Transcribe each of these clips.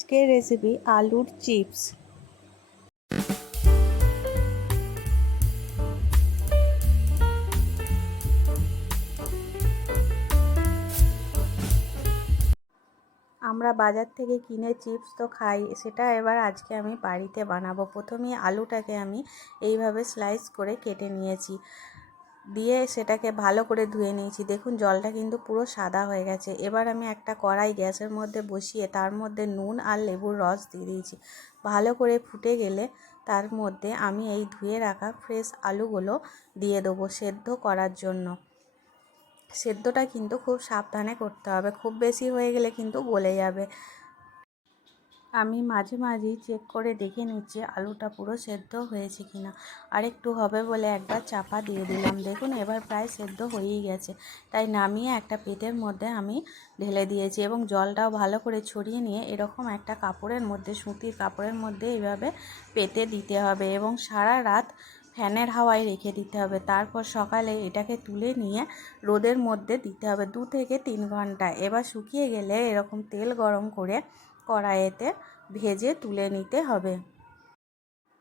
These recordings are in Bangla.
আজকের রেসিপি আলুর চিপস। আমরা বাজার থেকে কিনে চিপস তো খাই, সেটা এবার আজকে আমি বাড়িতে বানাবো। প্রথমেই আলুটাকে আমি এইভাবে স্লাইস করে কেটে নিয়েছি, দিয়ে সেটাকে ভালো করে ধুয়ে নিয়েছি। দেখুন জলটা কিন্তু পুরো সাদা হয়ে গেছে। এবার আমি একটা কড়াই গ্যাসের মধ্যে বসিয়ে তার মধ্যে নুন আর লেবুর রস দিয়ে দিয়েছি। ভালো করে ফুটে গেলে তার মধ্যে আমি এই ধুয়ে রাখা ফ্রেশ আলুগুলো দিয়ে দেবো সেদ্ধ করার জন্য। সেদ্ধটা কিন্তু খুব সাবধানে করতে হবে, খুব বেশি হয়ে গেলে কিন্তু গলে যাবে। আমি মাঝে মাঝেই চেক করে দেখে নিচ্ছি আলুটা পুরো সেদ্ধ হয়েছে কিনা। আর একটু হবে বলে একবার চাপা দিয়ে দিলাম। দেখুন এবার প্রায় সেদ্ধ হয়েই গেছে, তাই নামিয়ে একটা প্লেটের মধ্যে আমি ঢেলে দিয়েছি এবং জলটাও ভালো করে ছড়িয়ে নিয়ে এরকম একটা কাপড়ের মধ্যে, সুতির কাপড়ের মধ্যে এইভাবে পেতে দিতে হবে এবং সারা রাত ফ্যানের হাওয়ায় রেখে দিতে হবে। তারপর সকালে এটাকে তুলে নিয়ে রোদের মধ্যে দিতে হবে 2 থেকে 3 ঘন্টা। এবার শুকিয়ে গেলে এরকম তেল গরম করে কড়াইতে ভেজে তুলে নিতে হবে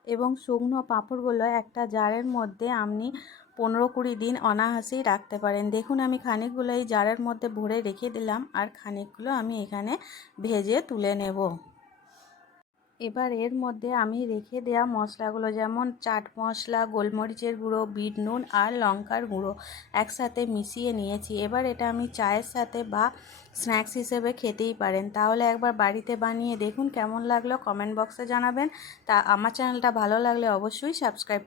এবং শুকনো পাঁপড়গুলো একটা জারের মধ্যে আপনি 15-20 দিন অনায়াসেই রাখতে পারেন। দেখুন আমি খানিকগুলো এই জারের মধ্যে ভরে রেখে দিলাম আর খানিকগুলো আমি এখানে ভেজে তুলে নেব। এবার এর মধ্যে আমি রেখে দেওয়া মশলাগুলো, যেমন চাট মশলা, গোলমরিচের গুঁড়ো, বিট নুন আর লঙ্কার গুঁড়ো একসাথে মিশিয়ে নিয়েছি। এবার এটা আমি চায়ের সাথে বা স্ন্যাক্স হিসেবে খেতেই পারেন। তাহলে একবার বাড়িতে বানিয়ে দেখুন কেমন লাগলো কমেন্ট বক্সে জানাবেন। তা আমার চ্যানেলটা ভালো লাগলে অবশ্যই সাবস্ক্রাইব